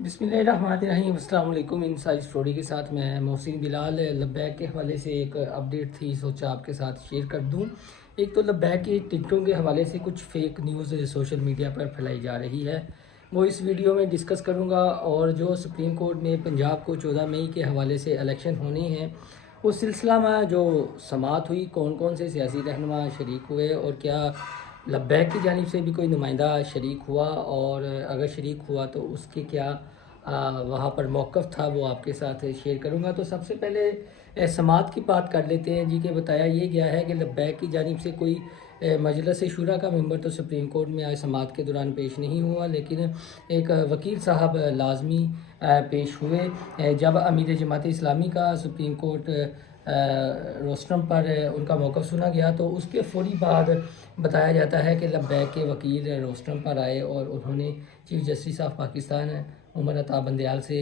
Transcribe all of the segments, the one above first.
बिस्मिल्लाहिर्रहमानिर्रहीम। अस्सलाम वालेकुम। इनसाइड स्टोरी के साथ मैं मोहसिन बिलाल। लब्बैक के हवाले से एक अपडेट थी, सोचा आपके साथ शेयर कर दूं। एक तो लब्बैक की टिकटों के हवाले से कुछ फेक न्यूज़ सोशल मीडिया पर फैलाई जा रही है, वो इस वीडियो में डिस्कस करूंगा। और जो सुप्रीम कोर्ट ने पंजाब को 14 मई के हवाले से इलेक्शन होने हैं, उस सिलसिला में जो समाअत हुई, कौन कौन से सियासी रहनुमा शरीक हुए और क्या लब्बैक की जानिब से भी कोई नुमाइंदा शरीक हुआ, और अगर शरीक हुआ तो उसके क्या वहाँ पर मौक़िफ़ था, वो आपके साथ शेयर करूँगा। तो सबसे पहले समाअत की बात कर लेते हैं जी। कि बताया ये गया है कि लब्बैक की जानिब से कोई मजलिस शुरा का मेंबर तो सुप्रीम कोर्ट में आज समाअत के दौरान पेश नहीं हुआ, लेकिन एक वकील साहब लाजमी पेश हुए। जब अमीर जमात इस्लामी का सुप्रीम कोर्ट रोस्टरम पर उनका मौक़िफ़ सुना गया, तो उसके फ़ौरी बाद बताया जाता है कि लब्बैक के वकील रोस्टरम पर आए और उन्होंने chief justice of Pakistan Umar Ata Bandial से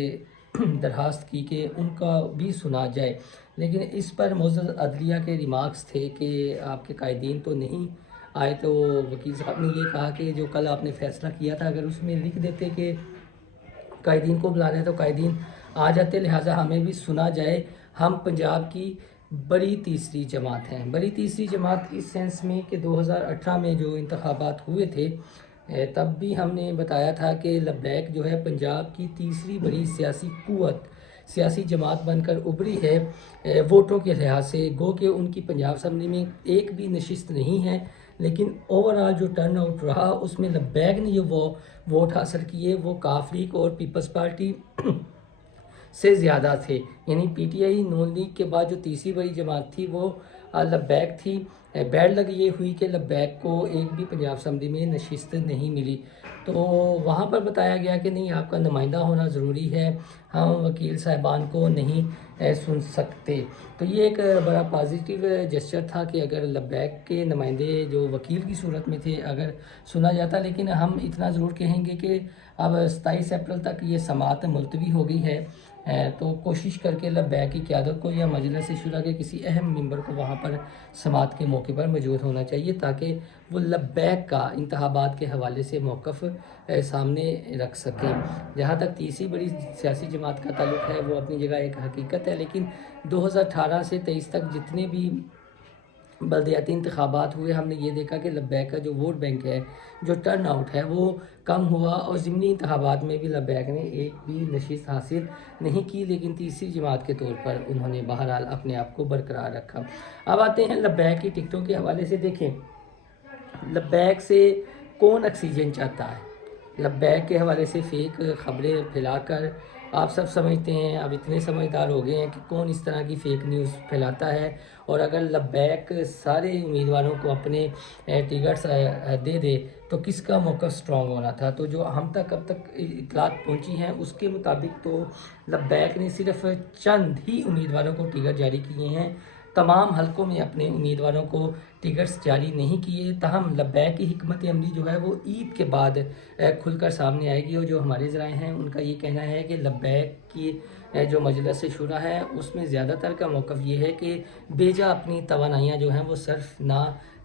दरख्वास्त की कि उनका भी सुना जाए। लेकिन इस पर मोअज़्ज़ज़ अदलिया के रिमार्क्स थे कि आपके कायदीन तो नहीं आए। तो वकील साहब ने ये कहा कि जो कल आपने फ़ैसला किया था, अगर उसमें लिख देते कि कायदीन को बुलाना है तो कायदीन आ जाते, लिहाजा हमें भी सुना जाए। हम पंजाब की बड़ी तीसरी जमात हैं। बड़ी तीसरी जमात इस सेंस में कि 2018 में जो इंतखाबात हुए थे, तब भी हमने बताया था कि लब्बैक जो है पंजाब की तीसरी बड़ी सियासी क़ुव्वत, सियासी जमात बनकर उभरी है वोटों के लिहाज से। गो कि उनकी पंजाब असम्बली में एक भी नशिस्त नहीं है, लेकिन ओवरऑल जो टर्न आउट रहा उसमें लब्बैक ने जो वोट हासिल किए वो काफ लीग और पीपल्स पार्टी से ज़्यादा थे। यानी पीटीआई नून लीग के बाद जो तीसरी बड़ी जमात थी वो लब्बैक थी। बैड लग ये हुई कि लब्बैक को एक भी पंजाब असम्बली में नशिस्त नहीं मिली। तो वहाँ पर बताया गया कि नहीं, आपका नुमाइंदा होना ज़रूरी है, हम वकील साहिबान को नहीं सुन सकते। तो ये एक बड़ा पॉजिटिव जेस्चर था कि अगर लब्बैक के नुमाइंदे जो वकील की सूरत में थे अगर सुना जाता। लेकिन हम इतना ज़रूर कहेंगे कि अब 27 अप्रैल तक ये समाअत मुलतवी हो गई है, तो कोशिश करके लब्बैक की क़यादत को या मजलिस शुरा के किसी अहम मेंबर को वहाँ पर समाअत के मौके पर मौजूद होना चाहिए, ताकि वो लब्बैक का इंतखाबात के हवाले से मौक़िफ़ सामने रख सकें। जहाँ तक तीसरी बड़ी सियासी जमात का ताल्लुक़ है, वो अपनी जगह एक हकीकत है, लेकिन 2018 से 23 तक जितने भी बल्दियाती इंतखाबात हुए, हमने ये देखा कि लब्बैक का जो वोट बैंक है, जो टर्न आउट है, वो कम हुआ। और ज़िमनी इंतखाबात में भी लब्बैक ने एक भी नशिस्त हासिल नहीं की, लेकिन तीसरी जमात के तौर पर उन्होंने बहरहाल अपने आप को बरकरार रखा। अब आते हैं लब्बैक की टिकटों के हवाले से। देखें, लब्बैक से कौन ऑक्सीजन चाहता है। लब्बैक के हवाले से फ़ेक ख़बरें फैलाकर आप सब समझते हैं, अब इतने समझदार हो गए हैं कि कौन इस तरह की फ़ेक न्यूज़ फैलाता है। और अगर लब्बैक सारे उम्मीदवारों को अपने टिकट्स दे दे तो किसका मौक़िफ़ स्ट्रॉन्ग होना था। तो जो हम तक अब तक इत्तलात पहुंची हैं उसके मुताबिक तो लब्बैक ने सिर्फ चंद ही उम्मीदवारों को टिकट जारी किए हैं, तमाम हलकों में अपने उम्मीदवारों को टिकट्स जारी नहीं किए। तहम लब्बैक की हिकमत अमली जो है वो ईद के बाद खुलकर सामने आएगी। और जो हमारे ज़राए हैं उनका ये कहना है कि लब्बैक की जो मजलिस शुरा है उसमें ज़्यादातर का मौक़िफ़ ये है कि बेजा अपनी तवानाइयाँ जो हैं वो सर्फ ना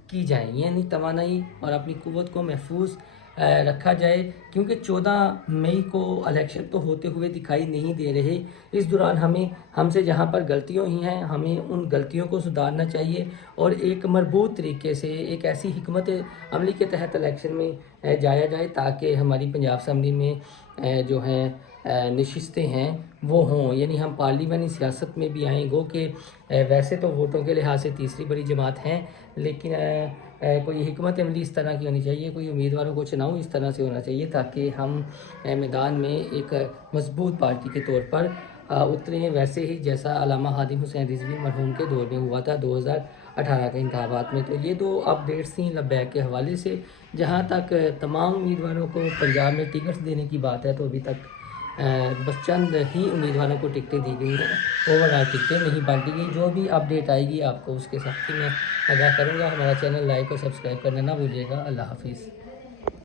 की जाएँ, यानी तवानाई और अपनी क़ुव्वत को महफूज रखा जाए, क्योंकि 14 मई को इलेक्शन तो होते हुए दिखाई नहीं दे रहे। इस दौरान हमसे जहां पर गलतियां हुई हैं, हमें उन गलतियों को सुधारना चाहिए और एक मरबूत तरीके से एक ऐसी हिकमत अमली के तहत इलेक्शन में जाया जाए ताकि हमारी पंजाब असम्बली में जो हैं नशिस्तें हैं वो हों, यानी हम पार्लिमानी सियासत में भी आएँ। गो कि वैसे तो वोटों के लिहाज से तीसरी बड़ी जमात हैं, लेकिन कोई हिकमत अमली इस तरह की होनी चाहिए, कोई उम्मीदवारों को चुनाव इस तरह से होना चाहिए ताकि हम मैदान में एक मजबूत पार्टी के तौर पर उतरें, वैसे ही जैसा अल्लामा हादिम हुसैन रिजवी मरहूम के दौर में हुआ था 2018 के इंतखाबात में। तो ये दो अपडेट्स थी लब्बैक के हवाले से। जहाँ तक तमाम उम्मीदवारों को पंजाब में टिकट्स देने की बात है, तो अभी तक बस चंद ही उम्मीदवारों को टिकटें दी गई हैं, ओवरऑल टिकटें नहीं बांटी गई। जो भी अपडेट आएगी आपको उसके साथ ही मैं आगाह करूँगा। हमारा चैनल लाइक और सब्सक्राइब करना ना भूलिएगा। अल्लाह हाफिज़।